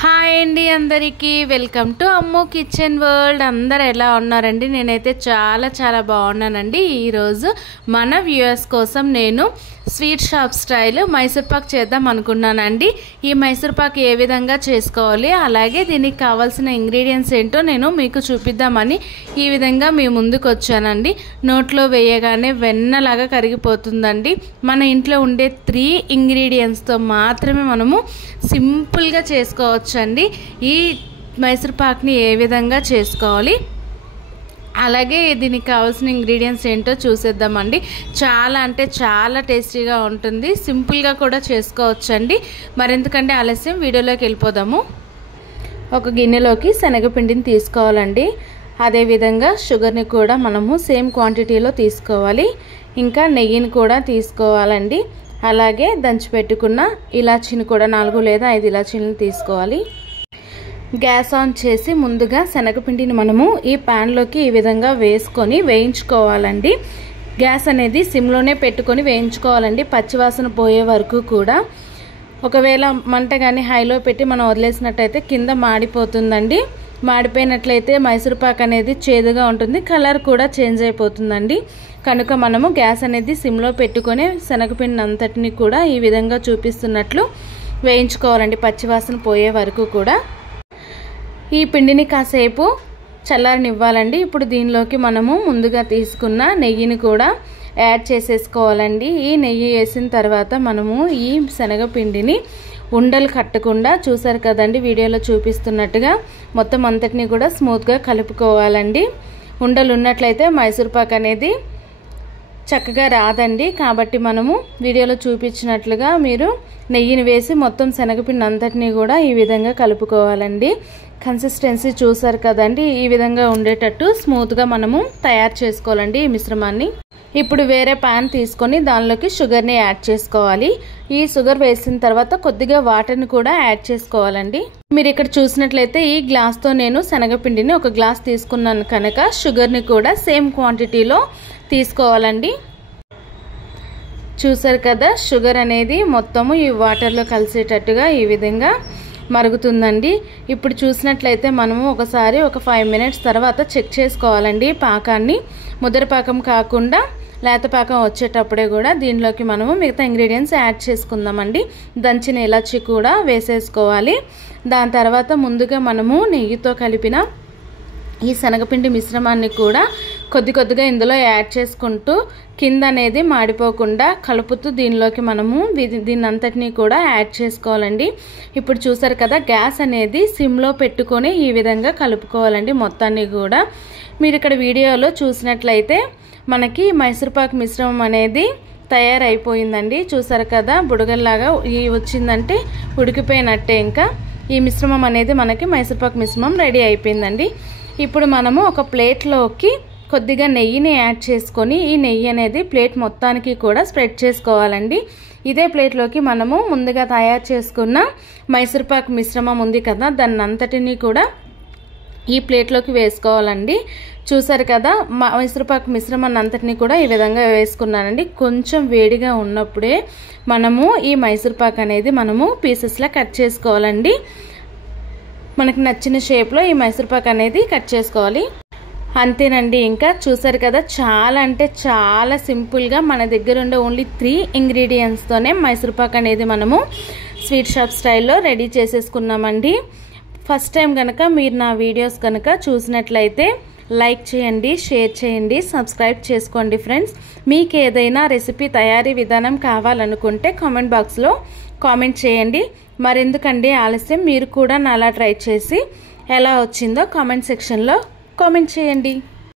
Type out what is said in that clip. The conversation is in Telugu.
హాయ్ అండి అందరికీ welcome to Ammu kitchen world. అందరు ఎలా ఉన్నారండి? నేనైతే చాలా బాగున్నానండి. ఈరోజు మన వ్యూయర్స్ కోసం నేను sweet shop style Mysore Pak చేద్దాం అనుకున్నానండి. ఈ మైసూర్ పాక్ ఏ విధంగా చేసుకోవాలి, అలాగే దీనికి కావాల్సిన ఇంగ్రీడియంట్స్ ఏంటో నేను మీకు చూపిద్దామని ఈ విధంగా మీ ముందుకు వచ్చానండి. నోట్లో వేయగానే వెన్నలాగా కరిగిపోతుందండి. మన ఇంట్లో ఉండే 3 ఇంగ్రీడియంట్స్తో మాత్రమే మనము సింపుల్గా చేసుకోవచ్చండి. ఈ మైసూర్ పాక్ని ఏ విధంగా చేసుకోవాలి, అలాగే దీనికి కావాల్సిన ఇంగ్రీడియంట్స్ ఏంటో చూసేద్దామండి. చాలా అంటే చాలా టేస్టీగా ఉంటుంది, సింపుల్గా కూడా చేసుకోవచ్చండి. మరెందుకంటే ఆలస్యం, వీడియోలోకి వెళ్ళిపోదాము. ఒక గిన్నెలోకి శనగపిండిని తీసుకోవాలండి. అదేవిధంగా షుగర్ని కూడా మనము సేమ్ క్వాంటిటీలో తీసుకోవాలి. ఇంకా నెయ్యిని కూడా తీసుకోవాలండి. అలాగే దంచి పెట్టుకున్న ఇలాచీని కూడా 4 లేదా 5 ఇలాచీలను తీసుకోవాలి. గ్యాస్ ఆన్ చేసి ముందుగా శనగపిండిని మనము ఈ ప్యాన్లోకి ఈ విధంగా వేసుకొని వేయించుకోవాలండి. గ్యాస్ అనేది సిమ్లోనే పెట్టుకొని వేయించుకోవాలండి, పచ్చివాసన పోయే వరకు కూడా. ఒకవేళ మంట కానీ హైలో పెట్టి మనం వదిలేసినట్టయితే కింద మాడిపోతుందండి. మాడిపోయినట్లయితే మైసూర్ పాక్ అనేది చేదుగా ఉంటుంది, కలర్ కూడా చేంజ్ అయిపోతుందండి. కనుక మనము గ్యాస్ అనేది సిమ్లో పెట్టుకొని శనగపిండి అంతటిని కూడా ఈ విధంగా చూపిస్తున్నట్లు వేయించుకోవాలండి, పచ్చివాసన పోయే వరకు కూడా. ఈ పిండిని కాసేపు చల్లారనివ్వాలండి. ఇప్పుడు దీనిలోకి మనము ముందుగా తీసుకున్న నెయ్యిని కూడా యాడ్ చేసేసుకోవాలండి. ఈ నెయ్యి వేసిన తర్వాత మనము ఈ శనగపిండిని ఉండలు కట్టకుండా, చూసారు కదండి వీడియోలో చూపిస్తున్నట్టుగా, మొత్తం అంతటిని కూడా స్మూత్గా కలుపుకోవాలండి. ఉండలు ఉన్నట్లయితే మైసూర్ పాక్ అనేది చక్కగా రాదండి. కాబట్టి మనము వీడియోలో చూపించినట్లుగా మీరు నెయ్యిని వేసి మొత్తం శనగపిండి అంతటినీ కూడా ఈ విధంగా కలుపుకోవాలండి. కన్సిస్టెన్సీ చూసారు కదండి, ఈ విధంగా ఉండేటట్టు స్మూత్గా మనము తయారు చేసుకోవాలండి ఈ మిశ్రమాన్ని. ఇప్పుడు వేరే ప్యాన్ తీసుకొని దానిలోకి షుగర్ని యాడ్ చేసుకోవాలి. ఈ షుగర్ వేసిన తర్వాత కొద్దిగా వాటర్ని కూడా యాడ్ చేసుకోవాలండి. మీరు ఇక్కడ చూసినట్లయితే ఈ గ్లాస్తో నేను శనగపిండిని 1 గ్లాస్ తీసుకున్నాను కనుక షుగర్ని కూడా సేమ్ క్వాంటిటీలో తీసుకోవాలండి. చూసారు కదా, షుగర్ అనేది మొత్తము ఈ వాటర్లో కలిసేటట్టుగా ఈ విధంగా మరుగుతుందండి. ఇప్పుడు చూసినట్లయితే మనము ఒకసారి ఒక 5 మినిట్స్ తర్వాత చెక్ చేసుకోవాలండి పాకాన్ని. ముద్దర పాకం కాకుండా లేత పాకం వచ్చేటప్పుడే కూడా దీనిలోకి మనము మిగతా ఇంగ్రీడియంట్స్ యాడ్ చేసుకుందామండి. దంచిన ఇలాచి కూడా వేసేసుకోవాలి. దాని తర్వాత ముందుగా మనము నెయ్యితో కలిపిన ఈ శనగపిండి మిశ్రమాన్ని కూడా కొద్దిగా ఇందులో యాడ్ చేసుకుంటూ కింద అనేది మాడిపోకుండా కలుపుతూ దీనిలోకి మనము దీన్ని అంతటినీ కూడా యాడ్ చేసుకోవాలండి. ఇప్పుడు చూసారు కదా, గ్యాస్ అనేది సిమ్లో పెట్టుకొని ఈ విధంగా కలుపుకోవాలండి మొత్తాన్ని కూడా. మీరు ఇక్కడ వీడియోలో చూసినట్లయితే మనకి మైసూర్ పాక్ మిశ్రమం అనేది తయారైపోయిందండి. చూసారు కదా, బుడగల్లాగా వచ్చిందంటే ఉడికిపోయినట్టే. ఇంకా ఈ మిశ్రమం అనేది మనకి మైసూర్ పాక్ మిశ్రమం రెడీ అయిపోయిందండి. ఇప్పుడు మనము ఒక ప్లేట్లోకి కొద్దిగా నెయ్యిని యాడ్ చేసుకొని ఈ నెయ్యి అనేది ప్లేట్ మొత్తానికి కూడా స్ప్రెడ్ చేసుకోవాలండి. ఇదే ప్లేట్లోకి మనము ముందుగా తయారు చేసుకున్న మైసూర్ పాక్ మిశ్రమం ఉంది కదా, దాన్ని అంతటినీ కూడా ఈ ప్లేట్లోకి వేసుకోవాలండి. చూసారు కదా, మైసూర్ పాక్ మిశ్రమాన్ని అంతటినీ కూడా ఈ విధంగా వేసుకున్నానండి. కొంచెం వేడిగా ఉన్నప్పుడే మనము ఈ మైసూర్ పాక్ అనేది మనము పీసెస్లా కట్ చేసుకోవాలండి. మనకు నచ్చిన షేప్లో ఈ మైసూర్ పాక్ అనేది కట్ చేసుకోవాలి. అంతేనండి. ఇంకా చూసారు కదా, చాలా అంటే చాలా సింపుల్గా మన దగ్గర ఉండే ఓన్లీ 3 ఇంగ్రీడియంట్స్తోనే మైసూర్ పాక్ అనేది మనము స్వీట్ షాప్ స్టైల్లో రెడీ చేసేసుకున్నామండి. ఫస్ట్ టైం కనుక మీరు నా వీడియోస్ కనుక చూసినట్లయితే లైక్ చేయండి, షేర్ చేయండి, సబ్స్క్రైబ్ చేసుకోండి ఫ్రెండ్స్. మీకు ఏదైనా రెసిపీ తయారీ విధానం కావాలనుకుంటే కామెంట్ బాక్స్లో కామెంట్ చేయండి. మరెందుకండి ఆలస్యం, మీరు కూడా నాలా ట్రై చేసి ఎలా వచ్చిందో కామెంట్ సెక్షన్లో కామెంట్ చేయండి.